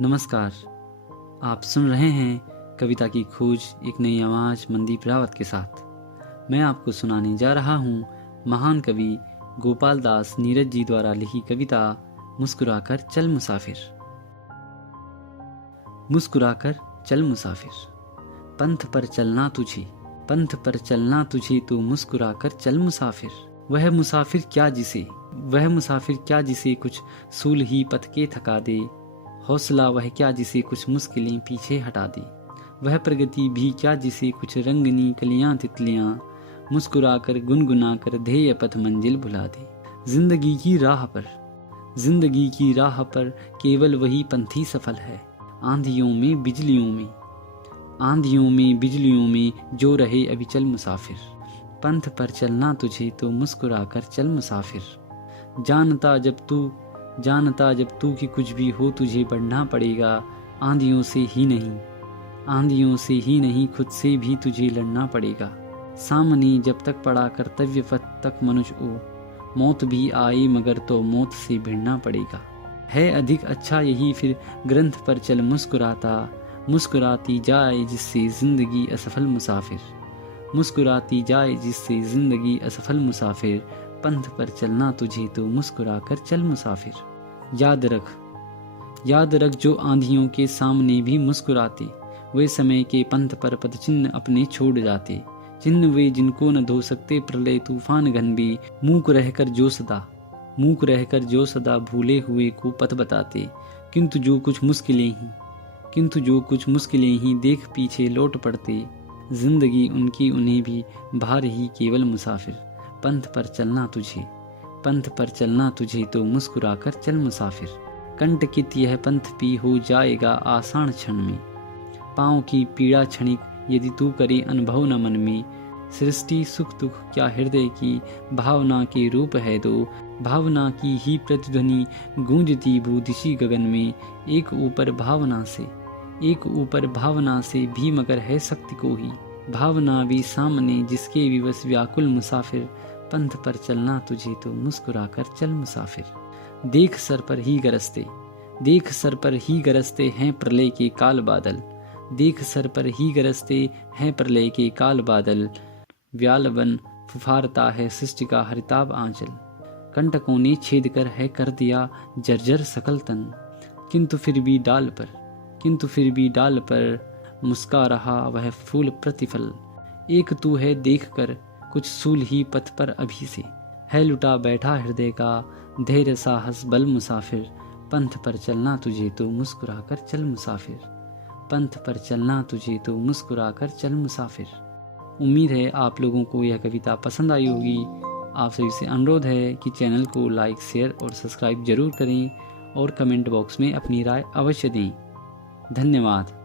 नमस्कार। आप सुन रहे हैं कविता की खोज एक नई आवाज़ मनदीप रावत के साथ। मैं आपको सुनाने जा रहा हूँ महान कवि गोपाल दास नीरज जी द्वारा लिखी कविता मुस्कुराकर चल मुसाफिर। मुस्कुराकर चल मुसाफिर, पंथ पर चलना तुझे, पंथ पर चलना तुझे तो मुस्कुराकर चल मुसाफिर। वह मुसाफिर क्या जिसे कुछ सूल ही पथ के थका दे, हौसला वह क्या जिसे कुछ मुश्किलें पीछे हटा दे। वह प्रगति भी क्या जिसे कुछ रंगनी कलियां तितलियां मुस्कुराकर गुनगुनाकर ध्येय पथ मंजिल भुला दे। जिंदगी की राह पर केवल वही पंथी सफल है, आंधियों में बिजलियों में जो रहे अविचल मुसाफिर। पंथ पर चलना तुझे तो मुस्कुराकर चल मुसाफिर। जानता जब तू कि कुछ भी हो तुझे बढ़ना पड़ेगा, आंधियों से ही नहीं खुद से भी तुझे लड़ना पड़ेगा। सामने जब तक पड़ा कर्तव्य पथ तक मनुष्य ओ, मौत भी आए मगर तो मौत से भिड़ना पड़ेगा। है अधिक अच्छा यही फिर ग्रंथ पर चल मुस्कुराती जाए जिससे जिंदगी असफल मुसाफिर। पंथ पर चलना तुझे तो मुस्कुराकर चल मुसाफिर। याद रख जो आंधियों के सामने भी मुस्कुराते, वे समय के पंथ पर पद चिन्ह अपने छोड़ जाते। चिन्ह वे जिनको न धो सकते प्रलय तूफान घन भी, मूक रहकर जो सदा भूले हुए को पथ बताते। किंतु जो कुछ मुश्किलें ही देख पीछे लौट पड़ते, जिंदगी उनकी उन्हें भी भार ही केवल मुसाफिर। पंथ पर चलना तुझे तो मुस्कुराकर चल मुसाफिर। कंटकित यह पंथ भी हो जाएगा आसान क्षण में, पाँव की पीड़ा क्षणिक यदि तू करे अनुभव न मन में। सृष्टि सुख दुख क्या हृदय की भावना के रूप है दो, भावना की ही प्रतिध्वनि गूंजती भूदिशी गगन में। एक ऊपर भावना से भी मगर है शक्ति को ही, भावना भी सामने जिसके विवश व्याकुल मुसाफिर। पंथ पर चलना तुझे तो मुस्कुराकर चल मुसाफिर। देख सर पर ही गरजते हैं प्रलय के काल बादल, व्याल बन फुफारता है सृष्टि का हरिताभ आंचल। कंटकों ने छेद कर है कर दिया जर्जर सकल तन, किंतु फिर भी डाल पर मुस्का रहा वह फूल प्रतिफल। एक तू है देख कर कुछ सूल ही पथ पर अभी से, है लुटा बैठा हृदय का धैर्य साहस बल मुसाफिर। पंथ पर चलना तुझे तो मुस्कुराकर चल मुसाफिर। उम्मीद है आप लोगों को यह कविता पसंद आई होगी। आप सभी से अनुरोध है कि चैनल को लाइक शेयर और सब्सक्राइब जरूर करें और कमेंट बॉक्स में अपनी राय अवश्य दें। धन्यवाद।